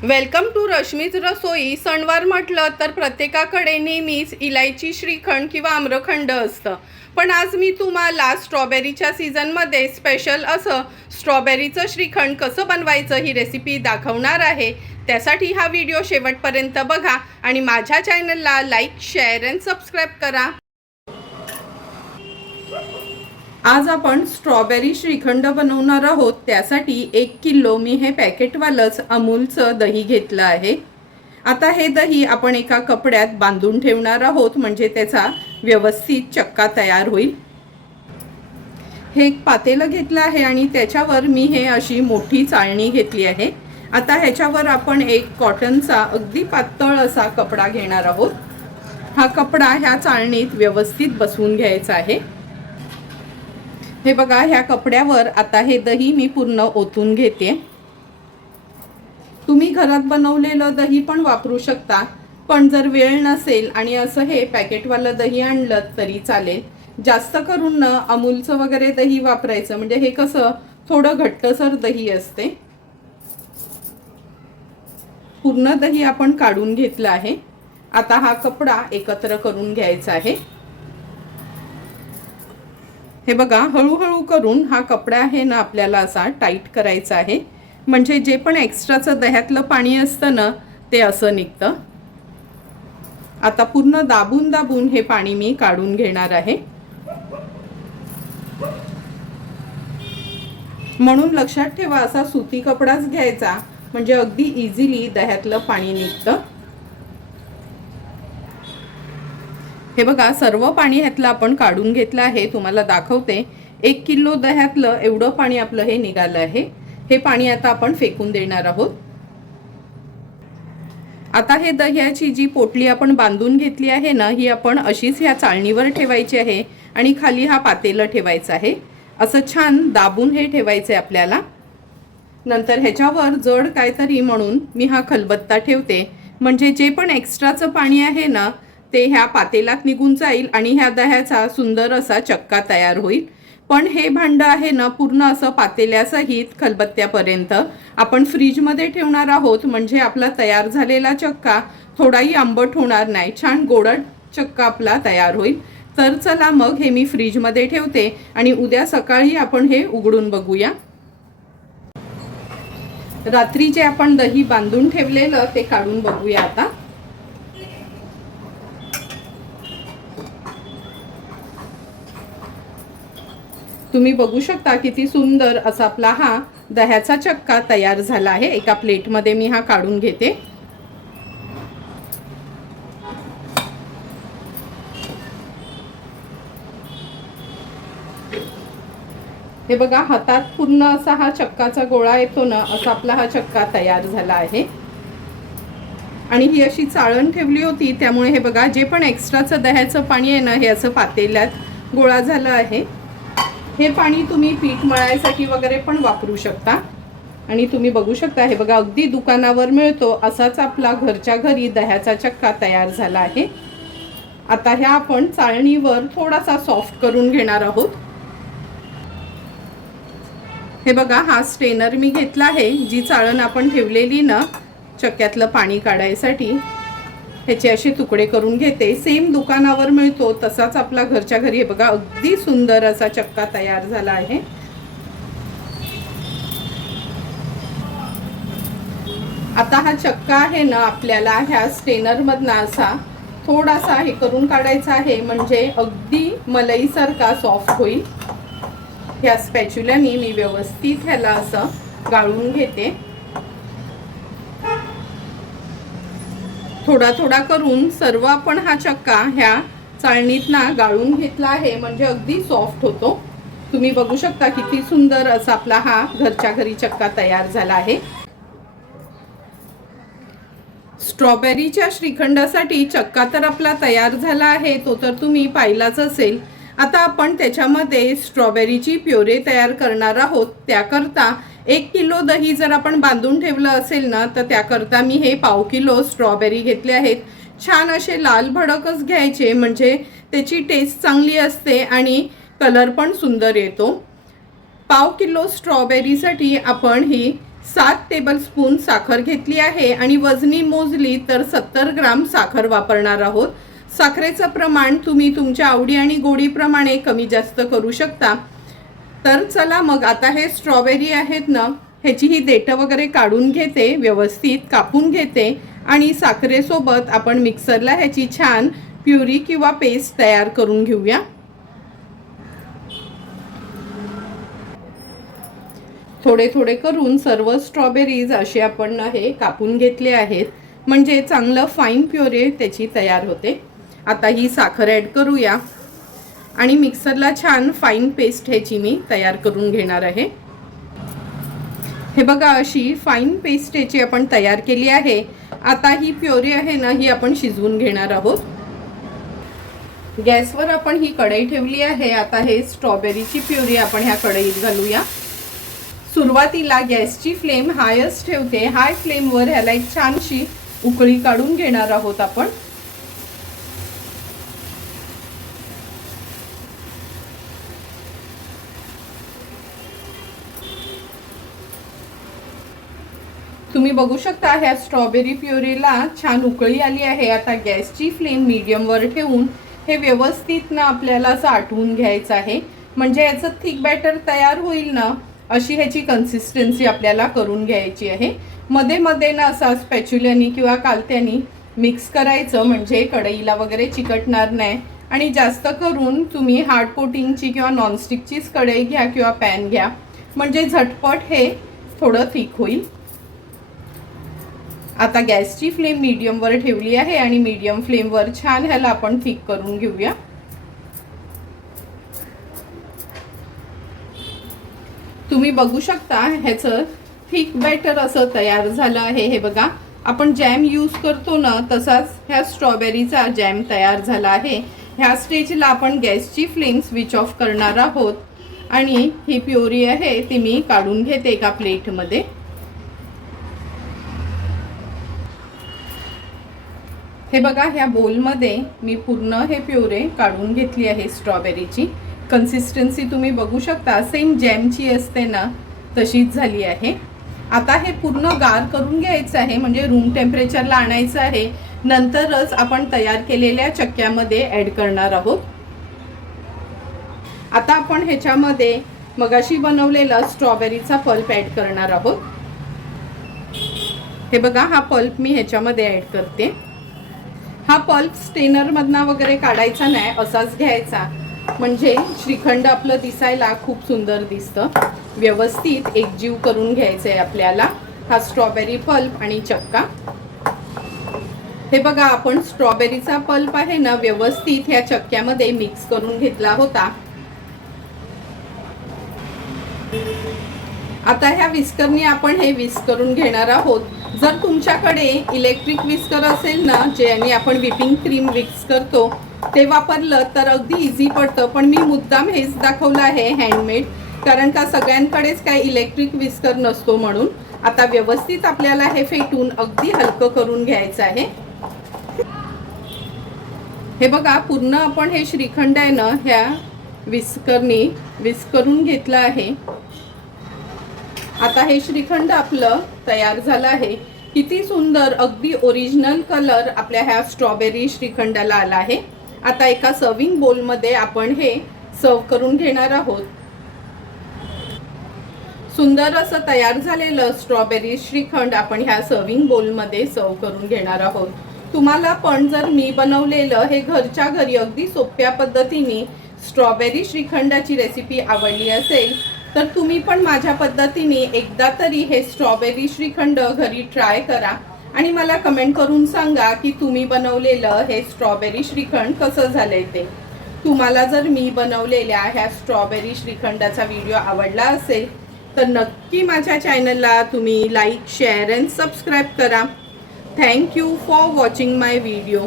Welcome to Rashmi's रसोई। सणवार म्हटलं तर प्रत्येकाकडे नेहमीच इलायची श्रीखंड किंवा आम्रखंड असतं, पण आज मी तुम्हाला स्ट्रॉबेरीच्या सीझनमध्ये स्पेशल असं स्ट्रॉबेरीचं श्रीखंड कसं बनवायचं ही रेसिपी दाखवणार आहे। त्यासाठी हा व्हिडिओ शेवटपर्यंत बघा आणि माझ्या चॅनलला लाईक, शेअर अँड सबस्क्राईब करा। आज आपण स्ट्रॉबेरी श्रीखंड बनवणार आहोत। त्यासाठी 1 किलो मी हे पॅकेटवालंच अमूलचं दही घेतलं आहे। आता हे दही आपण एका कपड्यात बांधून ठेवणार आहोत, म्हणजे त्याचा व्यवस्थित चक्का तयार होईल। हे एक पातेलं घेतलं आहे आणि त्याच्यावर मी हे अशी मोठी चाळणी घेतली आहे। आता ह्याच्यावर आपण एक कॉटनचा अगदी पातळ असा कपडा घेणार आहोत। हा कपडा ह्या चाळणीत व्यवस्थित बसवून घ्यायचा आहे। हे बघा, ह्या कपड्यावर आता हे दही मी पूर्ण ओतून घेते। तुम्ही घरात बनवलेलं दही पण वापरू शकता, पण जर वेळ नसेल आणि असं हे पॅकेटवालं दही आणलं तरी चालेल। जास्त करून ना अमूलचं वगैरे दही वापरायचं, म्हणजे हे कसं थोडं घट्टसर दही असते। पूर्ण दही आपण काढून घेतलं आहे। आता हा कपडा एकत्र करून घ्यायचा आहे। हे बघा, हळूहळू करून हा कपडा आहे ना आपल्याला असा टाईट करायचा आहे, म्हणजे जे पण एक्स्ट्राचं दह्यातलं पाणी असतं ना ते असं निघतं। आता पूर्ण दाबून दाबून हे पाणी मी काढून घेणार आहे। म्हणून लक्षात ठेवा, असा सुती कपडाच घ्यायचा, म्हणजे अगदी इझिली दह्यातलं पाणी निघतं। हे बघा, सर्व पाणी ह्यातलं आपण काढून घेतलं आहे। तुम्हाला दाखवते, 1 किलो दह्यातलं एवढं पाणी आपलं हे निघालं आहे। हे पाणी आता आपण फेकून देणार आहोत। आता हे दह्याची जी पोटली आपण बांधून घेतली आहे ना, ही आपण अशीच ह्या चाळणीवर ठेवायची आहे आणि खाली हा पातेलं ठेवायचं आहे। असं छान दाबून हे ठेवायचं आहे आपल्याला। नंतर ह्याच्यावर जड काहीतरी म्हणून मी हा खलबत्ता ठेवते, म्हणजे जे पण एक्स्ट्राचं पाणी आहे ना ते ह्या पातेलात निघून जाईल आणि ह्या दह्याचा सुंदर असा चक्का तयार होईल। पण हे भांडं आहे ना पूर्ण असं पातेल्यासहित खलबत्त्यापर्यंत आपण फ्रीजमध्ये ठेवणार आहोत, म्हणजे आपला तयार झालेला चक्का थोडाही आंबट होणार नाही, छान गोडट चक्का आपला तयार होईल। तर चला मग हे मी फ्रीजमध्ये ठेवते आणि उद्या सकाळी आपण हे उघडून बघूया। रात्री जे आपण दही बांधून ठेवलेलं ते काढून बघूया आता। तुम्ही बघू शकता किती सुंदर असा आपला हा दह्याचा चक्का तयार झाला आहे। एका प्लेटमध्ये मी हा काढून घेते। हे बघा, हातात पूर्ण असा हा चक्काचा गोळा येतो ना, असा आपला हा चक्का तयार झाला आहे। आणि ही अशी चाळण ठेवली होती, त्यामुळे हे बघा, जे पण एक्स्ट्राचं दह्याचं पाणी आहे ना हे असं पातेल्यात गोळा झालं आहे। हे पाणी तुम्ही पीठ मळायसाठी वगैरे पण वापरू शकता। आणि तुम्ही बघू शकता, हे बघा, अगदी दुकानावर मिळतो असाच आपला घरच्या घरी दह्याचा चक्का तयार झाला आहे। आता ह्या आपण चाळणीवर थोडासा सॉफ्ट करून घेणार आहोत। हे बघा, हा स्ट्रेनर मी घेतला आहे। जी चाळण आपण ठेवलेली ना चक्क्यातलं पाणी काढायसाठी, ह्याचे असे तुकडे करून घेते। सेम दुकानावर मिळतो तसाच आपला घरच्या घरी हे बघा अगदी सुंदर असा चक्का तयार झाला आहे। आता हा चक्का आहे ना आपल्याला ह्या स्ट्रेनरमधनं असा थोडासा हे करून काढायचा आहे, म्हणजे अगदी मलईसारखा सॉफ्ट होईल। ह्या स्पॅच्युलानी मी व्यवस्थित ह्याला असं गाळून घेते। थोडा थोडा करून सर्व आपण हा चक्का ह्या चाळणीत ना गाळून घेतला आहे, म्हणजे अगदी सॉफ्ट होतो। तुम्ही बघू शकता किती सुंदर असा आपला हा घरच्या घरी चक्का तयार झाला आहे। स्ट्रॉबेरीच्या श्रीखंडासाठी चक्का तर आपला तयार झाला आहे, तो तर तुम्ही पाहिलाच असेल। आता आपण त्याच्यामध्ये स्ट्रॉबेरीची प्युरे तयार करणार आहोत। त्याकरता 1 किलो दही जर आपण बांधून ठेवलं असेल ना, तर त्याकरता मी हे पाव किलो स्ट्रॉबेरी घेतले आहेत। छान असे लाल भडकच घ्यायचे, म्हणजे त्याची टेस्ट चांगली असते आणि कलर पण सुंदर येतो। पाव किलो स्ट्रॉबेरीसाठी आपण ही 7 टेबलस्पून साखर घेतली आहे आणि वजनी मोजली तर 70 ग्राम साखर वापरणार आहोत। साखरेचं प्रमाण तुम्ही तुमच्या आवडी आणि गोडीप्रमाणे कमी जास्त करू शकता। तर चला मग आता हे स्ट्रॉबेरी आहेत ना, ह्याची ही देठं वगैरे काढून घेते, व्यवस्थित कापून घेते आणि साखरेसोबत आपण मिक्सरला ह्याची छान प्युरी किंवा पेस्ट तयार करून घेऊया। थोडे थोडे करून सर्व स्ट्रॉबेरीज असे आपण हे कापून घेतले आहेत, म्हणजे चांगलं फाईन प्युरी त्याची तयार होते। आता ही साखर ॲड करूया आणि मिक्सरला छान फाईन पेस्ट ह्याची मी तयार करून घेणार आहे। हे बघा, अशी फाईन पेस्ट ह्याची आपण तयार केली आहे। आता ही प्युरी आहे ना, ही आपण शिजवून घेणार आहोत। गॅसवर आपण ही कढई ठेवली आहे। आता हे स्ट्रॉबेरीची प्युरी आपण ह्या कढईत घालूया। सुरुवातीला गॅसची फ्लेम हायच ठेवते। हाय फ्लेमवर ह्याला एक छानशी उकळी काढून घेणार आहोत आपण। तुम्ही बघू शकता ह्या स्ट्रॉबेरी प्युरीला छान उकळी आली आहे। आता गॅसची फ्लेम मीडियमवर ठेवून हे व्यवस्थित ना आपल्याला असं आटवून घ्यायचं आहे, म्हणजे याचं थिक बॅटर तयार होईल ना, अशी ह्याची कन्सिस्टन्सी आपल्याला करून घ्यायची आहे। मध्ये मध्ये ना असा स्पॅच्युल्यानी किंवा कालत्यानी मिक्स करायचं, म्हणजे कढईला वगैरे चिकटणार नाही। आणि जास्त करून तुम्ही हार्ड कोटिंगची किंवा नॉनस्टिकचीच कढई घ्या किंवा पॅन घ्या, म्हणजे झटपट हे थोडं थिक होईल। आता गॅसची फ्लेम मीडियमवर ठेवली आहे आणि मीडियम फ्लेमवर छान ह्याला आपण थिक करून घेऊया। तुम्ही बघू शकता ह्याचं थिक बॅटर असं तयार झालं आहे। हे बघा, आपण जॅम यूज करतो ना, तसाच ह्या स्ट्रॉबेरीचा जॅम तयार झाला आहे। ह्या स्टेजला आपण गॅसची फ्लेम स्विच ऑफ करणार आहोत आणि ही प्युरी आहे ती मी काढून घेते एका प्लेटमध्ये। हे बघा, ह्या बोलमध्ये मी पूर्ण हे प्युरे काढून घेतली आहे। स्ट्रॉबेरीची कन्सिस्टन्सी तुम्ही बघू शकता, सेम जॅमची असते ना तशीच झाली आहे। आता हे पूर्ण गार करून घ्यायचं आहे, म्हणजे रूम टेम्परेचरला आणायचं आहे। नंतरच आपण तयार केलेल्या चक्क्यामध्ये ॲड करणार आहोत। आता आपण ह्याच्यामध्ये मगाशी बनवलेला स्ट्रॉबेरीचा पल्प ॲड करणार आहोत। हे बघा, हा पल्प मी ह्याच्यामध्ये ॲड करते। हा पल्प स्टेनरमधनं वगैरे काढायचा नाही, असाच घ्यायचा, म्हणजे श्रीखंड आपलं दिसायला खूप सुंदर दिसतं। व्यवस्थित एकजीव करून घ्यायचं आहे आपल्याला हा स्ट्रॉबेरी पल्प आणि चक्का। हे बघा, आपण स्ट्रॉबेरीचा पल्प आहे ना व्यवस्थित ह्या चक्क्यामध्ये मिक्स करून घेतला होता। आता ह्या विस्करनी आपण हे विस्क करून घेणार आहोत। जर तुमच्याकडे इलेक्ट्रिक विस्कर असेल ना, ज्याने आपण व्हिपिंग क्रीम मिक्स करतो, ते वापरलं तर अगदी इझी पडतं। पण मी मुद्दाम हेच दाखवलं आहे हँडमेड, कारण का सगळ्यांकडेच काय इलेक्ट्रिक विस्कर नसतो म्हणून। आता व्यवस्थित आपल्याला हे फेटून अगदी हलकं करून घ्यायचं आहे। हे बघा, पूर्ण आपण हे श्रीखंड आहे ना ह्या विस्करनी विस्क करून घेतलं आहे। आता हे श्रीखंड आपलं तयार झालं आहे। किती सुंदर, अगदी ओरिजिनल कलर आपल्या ह्या स्ट्रॉबेरी श्रीखंडाला आला आहे। आता एका सर्विंग बोलमध्ये आपण हे सर्व करून घेणार आहोत। सुंदर असं तयार झालेलं स्ट्रॉबेरी श्रीखंड आपण ह्या सर्विंग बोलमध्ये सर्व करून घेणार आहोत। तुम्हाला पण जर मी बनवलेलं हे घरच्या घरी अगदी सोप्या पद्धतीने स्ट्रॉबेरी श्रीखंडाची रेसिपी आवडली असेल, तर तुम्ही पण माझ्या पद्धतीने एकदा तरी हे स्ट्रॉबेरी श्रीखंड घरी ट्राय करा आणि मला कमेंट करून सांगा की तुम्ही बनवलेलं हे स्ट्रॉबेरी श्रीखंड कसं झालंय ते। तुम्हाला जर मी बनवलेल्या ह्या स्ट्रॉबेरी श्रीखंडाचा व्हिडिओ आवडला असेल तर नक्की माझ्या चॅनलला तुम्ही लाईक, शेअर अँड सबस्क्राईब करा। Thank you for watching my video.